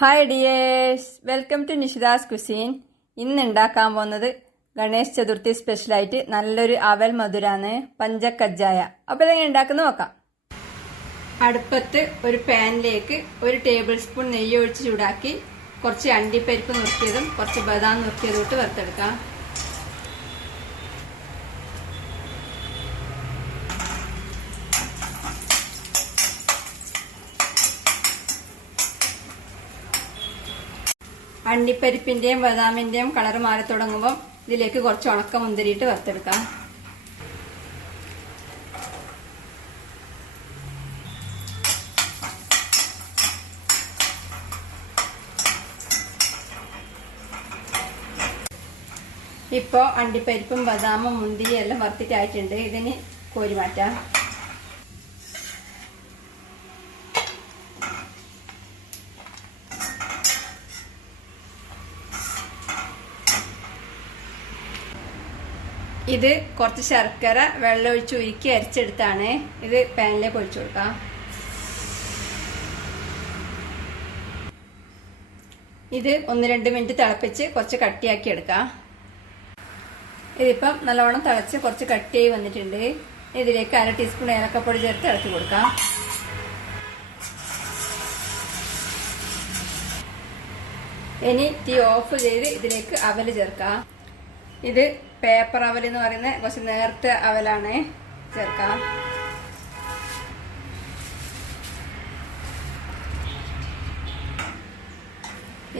Hi dears, welcome to Nishida's cuisine. ഇന്ന് ഉണ്ടാക്കാൻ പോകുന്നത് ഗണേശ് ചതുർത്ഥി സ്പെഷ്യലായിട്ട് നല്ലൊരു അവൽ മധുരാണ്, പഞ്ചക്കജ്ജായ. അപ്പോൾ ഇതെങ്ങനെ ഉണ്ടാക്കുന്ന നോക്കാം. അടുപ്പത്ത് ഒരു പാനിലേക്ക് 1 ടേബിൾ സ്പൂൺ നെയ്യ് ഒഴിച്ച് ചൂടാക്കി കുറച്ച് അണ്ടിപ്പരിപ്പ് നുറുക്കിയതും കുറച്ച് ബദാം നുറുക്കിയതും ഇട്ട് വറുത്തെടുക്കാം. അണ്ടിപ്പരിപ്പിന്റെയും ബദാമിന്റെയും കളർ മാറി തുടങ്ങുമ്പോൾ ഇതിലേക്ക് കുറച്ച് ഉണക്ക മുന്തിരിയിട്ട് വറുത്തെടുക്കാം. ഇപ്പോൾ അണ്ടിപ്പരിപ്പും ബദാമും മുന്തിരിയും എല്ലാം വറുത്തിട്ടായിട്ടുണ്ട്. ഇതിന് കോരി മാറ്റാം. ഇത് കുറച്ച് ശർക്കര വെള്ളം ഒഴിച്ച് ഉരുക്കി അരിച്ചെടുത്താണ്. ഇത് പാനിലേക്ക് ഒഴിച്ചു കൊടുക്കാം. ഇത് 1-2 മിനിറ്റ് തിളപ്പിച്ച് കുറച്ച് കട്ടിയാക്കി എടുക്കാം. ഇതിപ്പം നല്ലവണ്ണം തിളച്ച് കുറച്ച് കട്ടിയായി വന്നിട്ടുണ്ട്. ഇതിലേക്ക് 1/2 ടീസ്പൂൺ ഏലക്കപ്പൊടി ചേർത്ത് ഇളക്കി കൊടുക്കാം. ഇനി തീ ഓഫ് ചെയ്ത് ഇതിലേക്ക് അവല് ചേർക്കാം. ഇത് പേപ്പർ അവൽ എന്ന് പറയുന്ന കുറച്ച് നേർത്ത അവലാണ് ചേർക്കാം.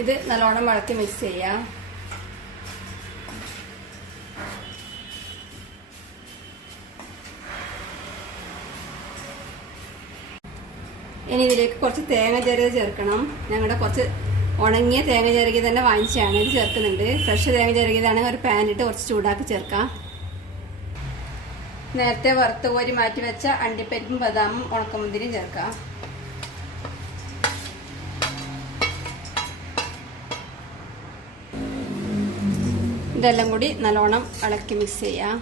ഇത് നല്ലോണം ഇളക്കി മിക്സ് ചെയ്യാം. ഇനി ഇതിലേക്ക് കുറച്ച് തേങ്ങ ചിരകി ചേർക്കണം. ഞങ്ങളുടെ കുറച്ച് ഉണങ്ങിയ തേങ്ങ ചിരകി തന്നെ വാങ്ങിച്ചാണ് ഇത് ചേർക്കുന്നുണ്ട്. ഫ്രഷ് തേങ്ങ ചിരകിയതാണ്. ഒരു പാനിലിട്ട് കുറച്ച് ചൂടാക്കി ചേർക്കാം. നേരത്തെ വറുത്ത് കോരി മാറ്റി വെച്ച അണ്ടിപ്പരിപ്പും ബദാമും ഉണക്കമുന്തിരിയും ചേർക്കാം. ഇതെല്ലാം കൂടി നല്ലോണം ഇളക്കി മിക്സ് ചെയ്യാം.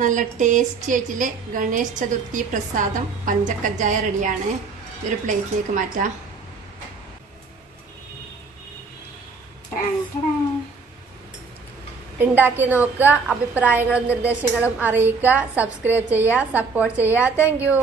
നല്ല ടേസ്റ്റി ആയിട്ടുള്ള ഗണേശ് ചതുർത്ഥി പ്രസാദം പഞ്ചക്കജ്ജായ റെഡിയാണ്. ഇതൊരു പ്ലേറ്റിലേക്ക് മാറ്റാം. ഉണ്ടാക്കി നോക്കുക. അഭിപ്രായങ്ങളും നിർദ്ദേശങ്ങളും അറിയിക്കുക. സബ്സ്ക്രൈബ് ചെയ്യുക, സപ്പോർട്ട് ചെയ്യുക. Thank you.